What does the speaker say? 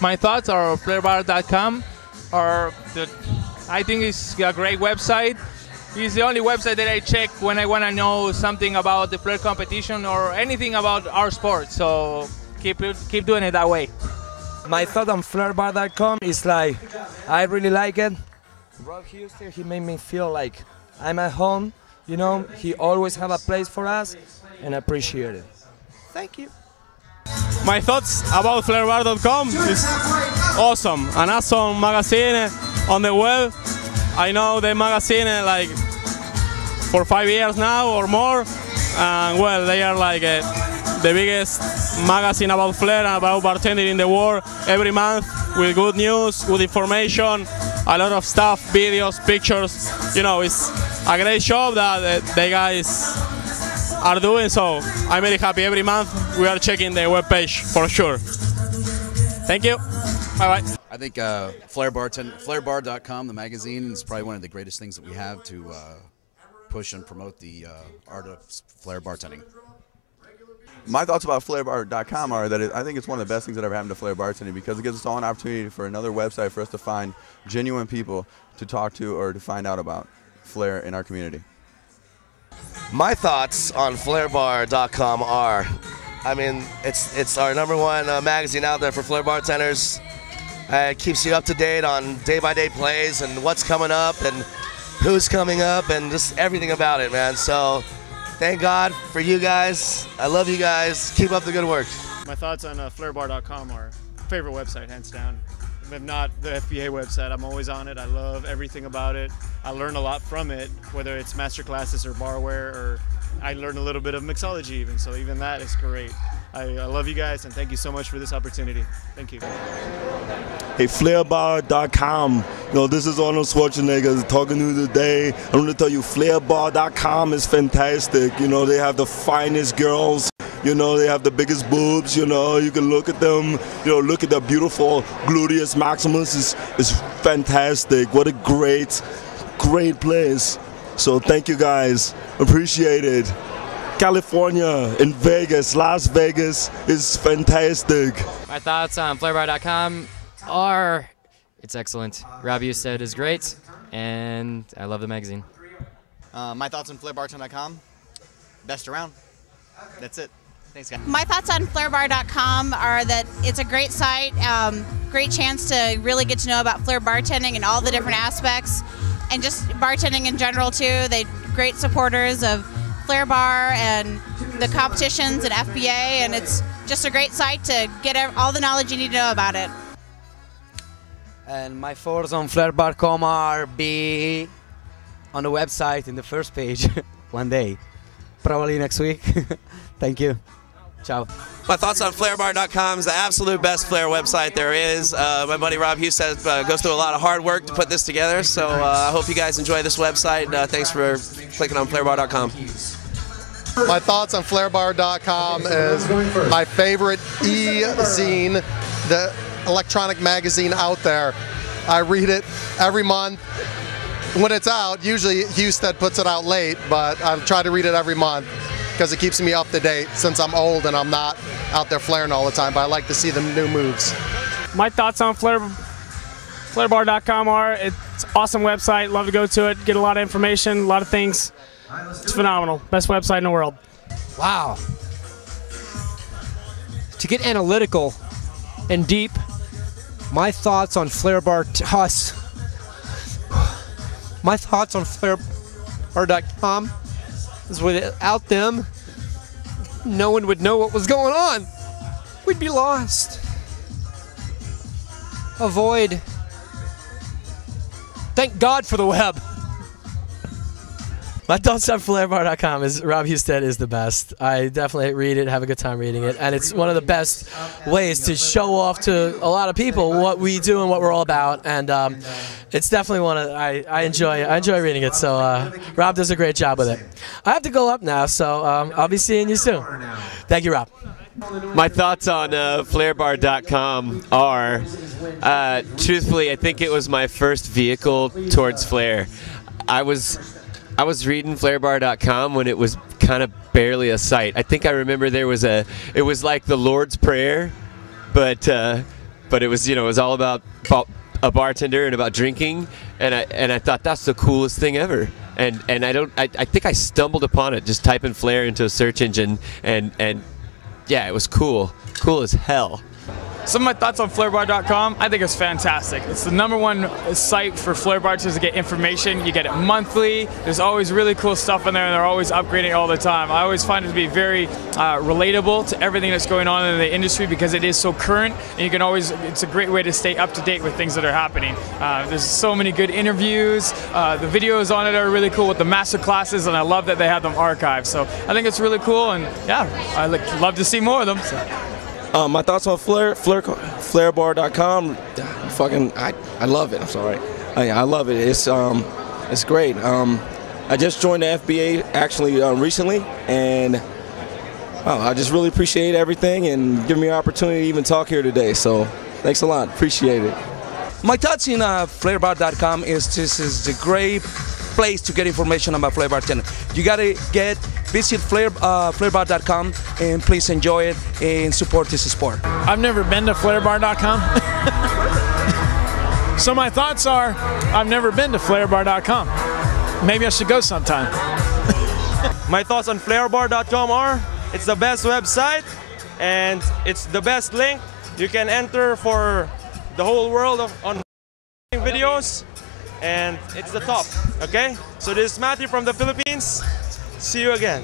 My thoughts are FlairBar.com. I think it's a great website. It's the only website that I check when I want to know something about the Flair competition or anything about our sport. So keep doing it that way. My thought on FlairBar.com is like, I really like it. Rob Houston, he made me feel like I'm at home. You know, he always have a place for us, and I appreciate it. Thank you. My thoughts about FlairBar.com is awesome. An awesome magazine on the web. I know the magazine like for 5 years now or more. And well, they are like the biggest magazine about Flair and about bartending in the world every month with good news, good information, a lot of stuff, videos, pictures. You know, it's a great job that the guys are doing, so I'm very happy. Every month we are checking the webpage for sure. Thank you. Bye-bye. I think FlairBar.com, the magazine, is probably one of the greatest things that we have to push and promote the art of Flair bartending. My thoughts about FlairBar.com are that I think it's one of the best things that ever happened to Flair bartending, because it gives us all an opportunity for another website for us to find genuine people to talk to or to find out about Flair in our community. My thoughts on FlairBar.com are, I mean, it's our #1 magazine out there for Flair bartenders. It keeps you up to date on day-by-day plays and what's coming up and who's coming up and just everything about it, man. So thank God for you guys. I love you guys. Keep up the good work. My thoughts on FlairBar.com are favorite website, hands down. If not the FBA website, I'm always on it. I love everything about it. I learn a lot from it, whether it's master classes or barware, or I learn a little bit of mixology even, so even that is great. I love you guys, and thank you so much for this opportunity. Thank you. Hey, FlairBar.com. You know, this is Arnold Schwarzenegger talking to you today. I want to tell you, FlairBar.com is fantastic. You know, they have the finest girls. You know, they have the biggest boobs. You know, you can look at them. You know, look at the beautiful gluteus maximus. It's fantastic. What a great place. So thank you guys. Appreciate it. California, in Vegas, Las Vegas is fantastic. My thoughts on FlairBar.com are, it's excellent. Rob Husted is great, and I love the magazine. My thoughts on FlairBartending.com, best around. That's it. Thanks, guys. My thoughts on FlairBar.com are that it's a great site, great chance to really get to know about Flair bartending and all the different aspects, and just bartending in general too. They're great supporters of Flair Bar and the competitions at FBA, and it's just a great site to get all the knowledge you need to know about it. And my thoughts on FlairBar.com are be on the website in the first page one day, probably next week. Thank you. Ciao. My thoughts on FlairBar.com is the absolute best Flair website there is. My buddy Rob Husted goes through a lot of hard work to put this together, so I hope you guys enjoy this website. Thanks for clicking on FlairBar.com. My thoughts on FlairBar.com is my favorite e-zine, the electronic magazine out there. I read it every month. When it's out, usually Husted puts it out late, but I try to read it every month because it keeps me up to date since I'm old and I'm not out there flaring all the time, but I like to see the new moves. My thoughts on FlairBar.com are, it's an awesome website, love to go to it, get a lot of information, a lot of things. It's phenomenal. Best website in the world. Wow. To get analytical and deep, my thoughts on FlairBar.com is without them, no one would know what was going on. We'd be lost. Avoid. Thank God for the web. My thoughts on FlairBar.com is Rob Husted is the best. I definitely read it, have a good time reading it, and it's one of the best ways to show off to a lot of people what we do and what we're all about. And it's definitely one of I enjoy reading it. So Rob does a great job with it. I have to go up now, so I'll be seeing you soon. Thank you, Rob. My thoughts on FlairBar.com are, truthfully, I think it was my first vehicle towards Flair. I was reading FlairBar.com when it was kind of barely a site. I think I remember it was like the Lord's Prayer, but but it was, you know, it was all about a bartender and about drinking, and I thought that's the coolest thing ever. And I think I stumbled upon it just typing Flair into a search engine, and yeah, it was cool as hell. Some of my thoughts on FlairBar.com, I think it's fantastic. It's the #1 site for Flair bartenders to get information. You get it monthly. There's always really cool stuff in there, and they're always upgrading all the time. I always find it to be very relatable to everything that's going on in the industry because it is so current, and you can always, it's a great way to stay up to date with things that are happening. There's so many good interviews. The videos on it are really cool with the master classes, and I love that they have them archived. So I think it's really cool, and yeah, I love to see more of them. So. My thoughts on FlairBar.com. Fucking, I love it. I'm sorry. I love it. It's great. I just joined the FBA actually recently, and I just really appreciate everything and giving me an opportunity to even talk here today. So thanks a lot. Appreciate it. My thoughts in FlairBar.com is this is a great place to get information about Flair bartending. You gotta visit FlairBar.com and please enjoy it and support this sport. I've never been to FlairBar.com. So my thoughts are, I've never been to FlairBar.com. Maybe I should go sometime. My thoughts on FlairBar.com are, it's the best website and it's the best link. You can enter for the whole world on videos, and it's the top, okay? So this is Matthew from the Philippines. See you again.